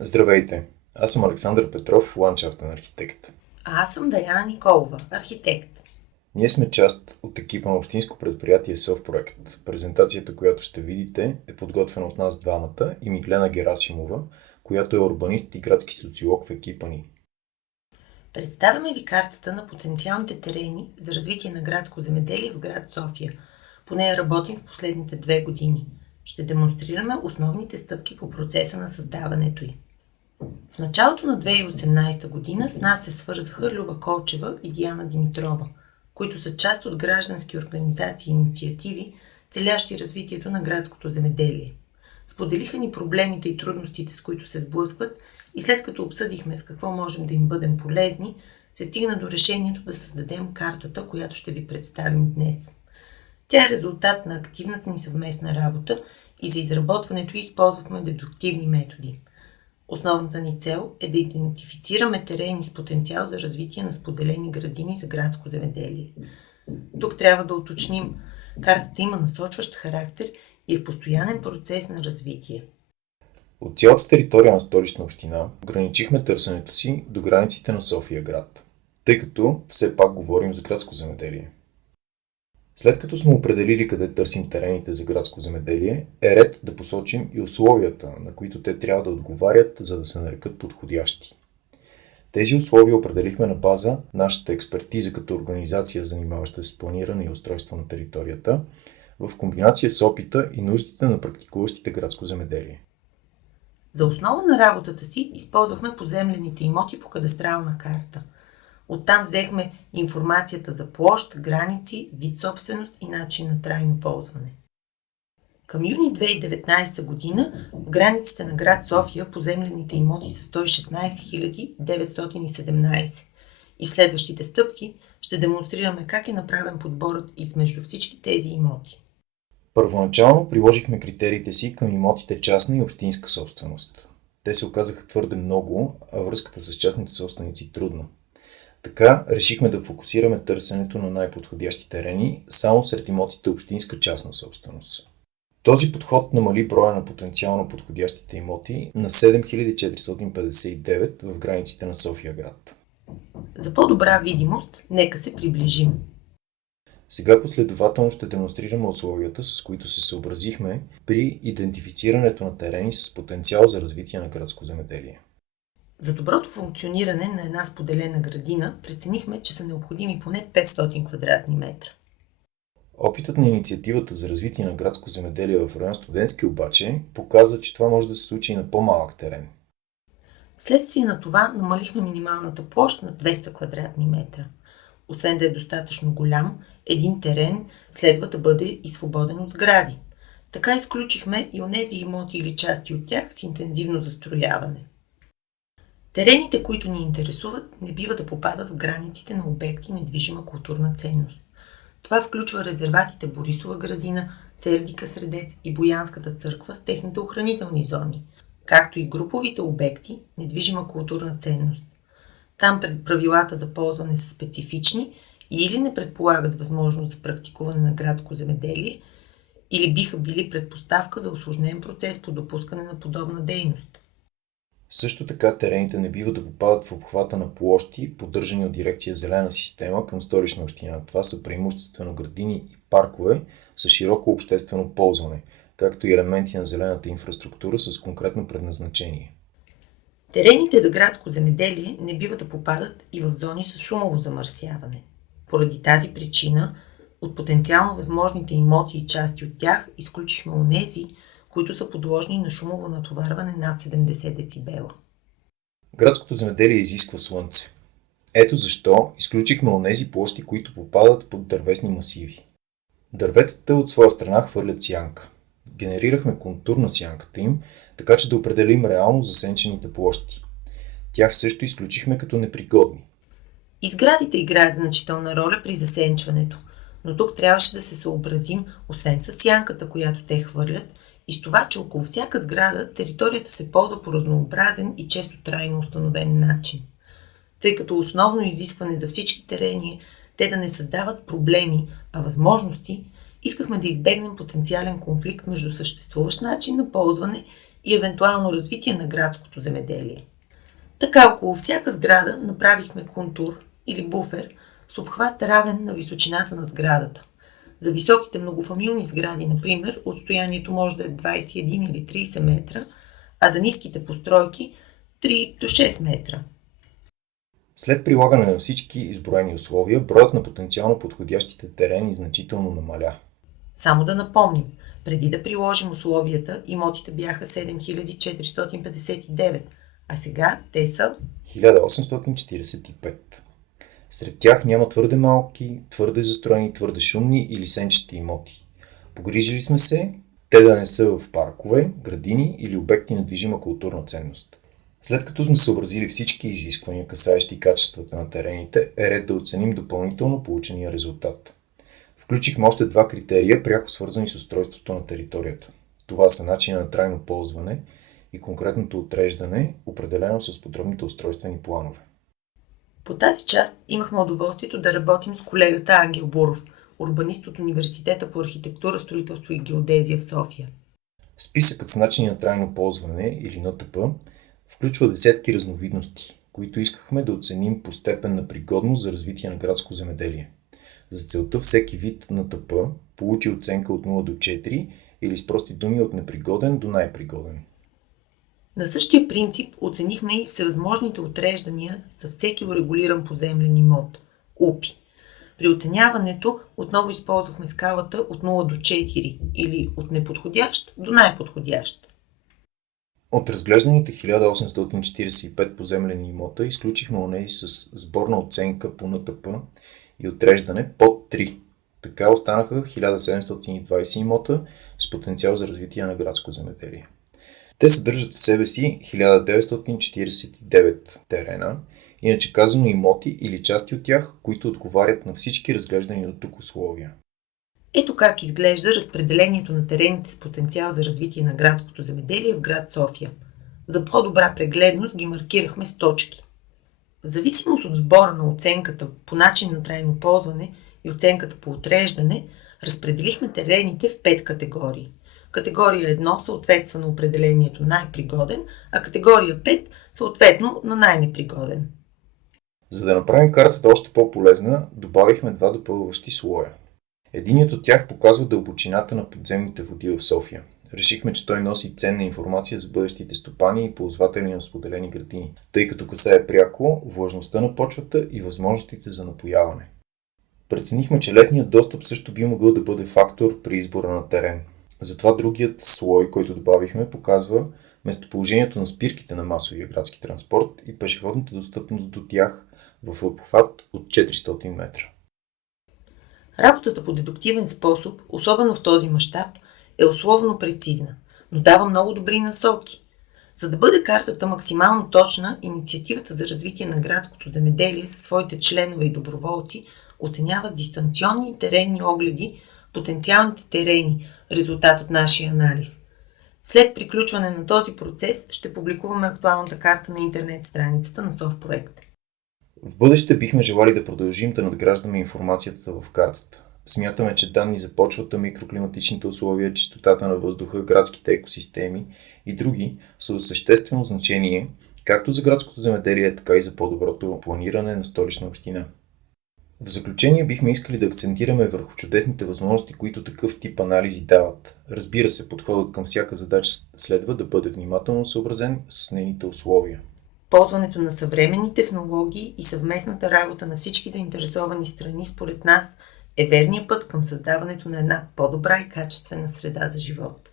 Здравейте! Аз съм Александър Петров, ландшафтен архитект. А аз съм Даяна Николова, архитект. Ние сме част от екипа на общинско предприятие Совпроект. Презентацията, която ще видите, е подготвена от нас двамата и Миглена Герасимова, която е урбанист и градски социолог в екипа ни. Представяме ви картата на потенциалните терени за развитие на градско земеделие в град София. По нея работим в последните 2 години. Ще демонстрираме основните стъпки по процеса на създаването й. В началото на 2018 година с нас се свързаха Люба Колчева и Диана Димитрова, които са част от граждански организации и инициативи, целящи развитието на градското земеделие. Споделиха ни проблемите и трудностите, с които се сблъскват, и след като обсъдихме с какво можем да им бъдем полезни, се стигна до решението да създадем картата, която ще ви представим днес. Тя е резултат на активната ни съвместна работа и за изработването й използвахме дедуктивни методи. Основната ни цел е да идентифицираме терени с потенциал за развитие на споделени градини за градско земеделие. Тук трябва да уточним, картата има насочващ характер и е в постоянен процес на развитие. От цялата територия на Столична община ограничихме търсенето си до границите на София град, тъй като все пак говорим за градско земеделие. След като сме определили къде търсим терените за градско земеделие, е ред да посочим и условията, на които те трябва да отговарят, за да се нарекат подходящи. Тези условия определихме на база нашата експертиза като организация, занимаваща се с планиране и устройство на територията, в комбинация с опита и нуждите на практикуващите градско земеделие. За основа на работата си използвахме поземлените имоти по кадастрална карта. Оттам взехме информацията за площ, граници, вид собственост и начин на трайно ползване. Към юни 2019 година в границите на град София поземлените имоти са 116 917 и в следващите стъпки ще демонстрираме как е направен подборът измежду всички тези имоти. Първоначално приложихме критериите си към имотите частна и общинска собственост. Те се оказаха твърде много, а връзката с частните собственици трудна. Така решихме да фокусираме търсенето на най-подходящи терени само сред имотите общинска частна собственост. Този подход намали броя на потенциално подходящите имоти на 7459 в границите на София град. За по-добра видимост, нека се приближим. Сега последователно ще демонстрираме условията, с които се съобразихме при идентифицирането на терени с потенциал за развитие на градско земеделие. За доброто функциониране на една споделена градина преценихме, че са необходими поне 500 квадратни метра. Опитът на инициативата за развитие на градско земеделие в район Студентски обаче показа, че това може да се случи и на по-малък терен. Вследствие на това намалихме минималната площ на 200 квадратни метра. Освен да е достатъчно голям, един терен следва да бъде и свободен от сгради. Така изключихме и онези имоти или части от тях с интензивно застрояване. Терените, които ни интересуват, не бива да попадат в границите на обекти недвижима културна ценност. Това включва резерватите Борисова градина, Сергика Средец и Боянската църква с техните охранителни зони, както и груповите обекти недвижима културна ценност. Там правилата за ползване са специфични и или не предполагат възможност за практикуване на градско земеделие, или биха били предпоставка за усложнен процес по допускане на подобна дейност. Също така терените не бива да попадат в обхвата на площи, поддържани от дирекция Зелена система към Столична община. Това са преимуществено градини и паркове с широко обществено ползване, както и елементи на зелената инфраструктура с конкретно предназначение. Терените за градско земеделие не бива да попадат и в зони с шумово замърсяване. Поради тази причина, от потенциално възможните имоти и части от тях изключихме онези, които са подложни на шумово натоварване над 70 децибела. Градското земеделие изисква слънце. Ето защо изключихме онези площи, които попадат под дървесни масиви. Дърветата от своя страна хвърлят сянка. Генерирахме контур на сянката им, така че да определим реално засенчените площи. Тях също изключихме като непригодни. И сградите играят значителна роля при засенчването, но тук трябваше да се съобразим, освен с сянката, която те хвърлят, и с това, че около всяка сграда територията се ползва по разнообразен и често трайно установен начин. Тъй като основно изискване за всички терени е те да не създават проблеми, а възможности, искахме да избегнем потенциален конфликт между съществуващ начин на ползване и евентуално развитие на градското земеделие. Така около всяка сграда направихме контур или буфер с обхват равен на височината на сградата. За високите многофамилни сгради, например, отстоянието може да е 21 или 30 метра, а за ниските постройки 3 до 6 метра. След прилагане на всички изброени условия, броят на потенциално подходящите терени значително намаля. Само да напомним, преди да приложим условията, имотите бяха 7459, а сега те са 1845. Сред тях няма твърде малки, твърде застроени, твърде шумни или сенчести имоти. Погрижили сме се те да не са в паркове, градини или обекти на движима културна ценност. След като сме съобразили всички изисквания, касаещи качествата на терените, е ред да оценим допълнително получения резултат. Включихме още два критерия, пряко свързани с устройството на територията. Това са начина на трайно ползване и конкретното отреждане, определено с подробните устройствени планове. По тази част имахме удоволствието да работим с колегата Ангел Буров, урбанист от Университета по архитектура, строителство и геодезия в София. Списъкът с начини на трайно ползване или НТП включва десетки разновидности, които искахме да оценим по степен на пригодност за развитие на градско земеделие. За целта всеки вид НТП получи оценка от 0 до 4 или с прости думи от непригоден до най-пригоден. На същия принцип оценихме и всевъзможните отреждания за всеки урегулиран поземлен имот – УПИ. При оценяването отново използвахме скалата от 0 до 4 или от неподходящ до най-подходящ. От разглежданите 1845 поземлени имота изключихме онези с сборна оценка по НТП и отреждане под 3. Така останаха 1720 имота с потенциал за развитие на градско земеделие. Те съдържат в себе си 1949 терена, иначе казано имоти или части от тях, които отговарят на всички разглеждани до тук условия. Ето как изглежда разпределението на терените с потенциал за развитие на градското земеделие в град София. За по-добра прегледност ги маркирахме с точки. В зависимост от сбора на оценката по начин на трайно ползване и оценката по отреждане, разпределихме терените в 5 категории. Категория 1 съответства на определението най-пригоден, а категория 5 съответно на най-непригоден. За да направим картата още по-полезна, добавихме два допълващи слоя. Единият от тях показва дълбочината на подземните води в София. Решихме, че той носи ценна информация за бъдещите стопани и ползватели на споделени градини, тъй като касае пряко влажността на почвата и възможностите за напояване. Преценихме, че лесният достъп също би могъл да бъде фактор при избора на терен. Затова другият слой, който добавихме, показва местоположението на спирките на масовия градски транспорт и пешеходната достъпност до тях в обхват от 400 метра. Работата по дедуктивен способ, особено в този мащаб, е условно прецизна, но дава много добри насоки. За да бъде картата максимално точна, Инициативата за развитие на градското земеделие със своите членове и доброволци оценява с дистанционни и теренни огледи потенциалните терени, резултат от нашия анализ. След приключване на този процес ще публикуваме актуалната карта на интернет страницата на Софпроект. В бъдеще бихме желали да продължим да надграждаме информацията в картата. Смятаме, че данни за почвата, микроклиматичните условия, чистотата на въздуха, градските екосистеми и други са от съществено значение както за градското земеделие, така и за по-доброто планиране на Столична община. В заключение бихме искали да акцентираме върху чудесните възможности, които такъв тип анализи дават. Разбира се, подходът към всяка задача следва да бъде внимателно съобразен с нейните условия. Ползването на съвременни технологии и съвместната работа на всички заинтересовани страни, според нас, е верният път към създаването на една по-добра и качествена среда за живот.